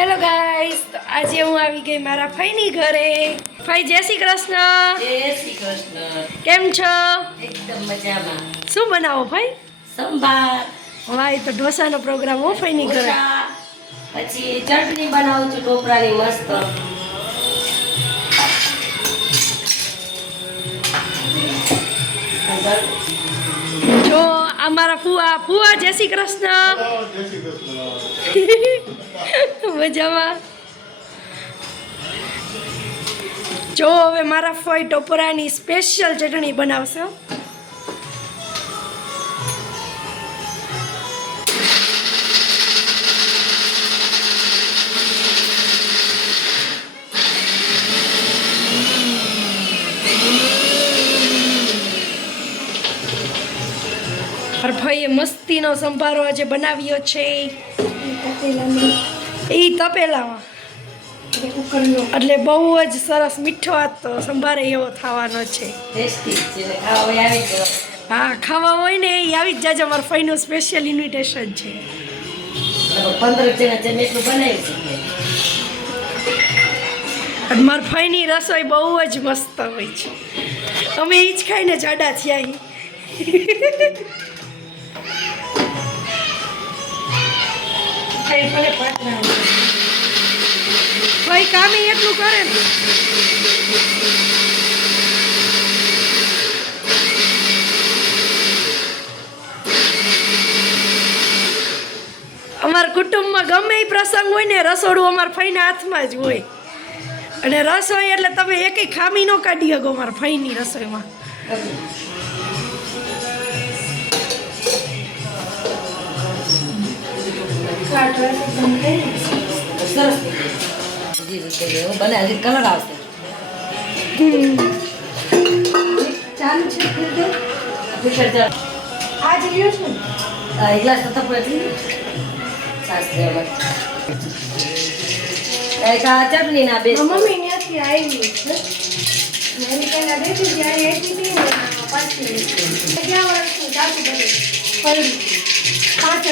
Hello guys, તો આજે હું આવી ગઈ મારા ભાઈની ઘરે. ભાઈ જય શ્રી કૃષ્ણ. જય શ્રી કૃષ્ણ. કેમ છો? એકદમ મજામાં. શું બનાવો ભાઈ? સંભાર. ભાઈ તો ઢોસાનો પ્રોગ્રામ હો ભાઈની ઘરે. પછી ચટણી બનાવું છું ટોપરાની મસ્ત. જો અમારા ફુવા જય શ્રી કૃષ્ણ. મજામાં. જો હવે મારા ફઈ ટોપરાની સ્પેશિયલ ચટણી બનાવશે. મારા ભાઈએ મસ્તીનો સંભારો આજે બનાવ્યો છે. એ તપેલામાં એટલે બહુ જ સરસ મીઠો તો સંભારે એવો થવાનો છે. હા, ખાવા હોય ને એ આવી જ જાજો. મારા ફઈનું સ્પેશિયલ ઇન્વિટેશન છે. 15 જણા જેમ એટલું બનાવી છે. મારા ફઈની રસોઈ બહુ જ મસ્ત હોય છે. અમે એ જ ખાઈને જાડા થયા. ભાઈ કામ એટલું કરે ને. અમારા કુટુંબમાં ગમે એ પ્રસંગ હોય ને રસોડું અમારા ફઈના હાથમાં જ હોય. અને રસોઈ એટલે તમે એકેય ખામી ન કાઢી શકો મારા ફઈની રસોઈમાં. સરસ બનાવી કલર આવશે. ચાલુ છે આજ રહ્યો છું. એક ગ્લાસ તો તપે સાસ લેવા એક આ ચટણી ના બે મમ્મી ત્યાંથી આવી છે. મેં પહેલા દેખી જ્યારે એટી હતી ને પાછી ક્યાં વર્ષનું ચાલુ કરી ફરી 5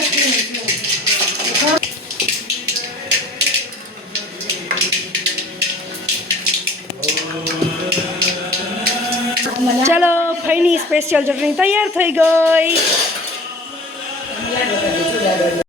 ચલો, ફઈની સ્પેશિયલ ચટણી તૈયાર થઈ ગઈ.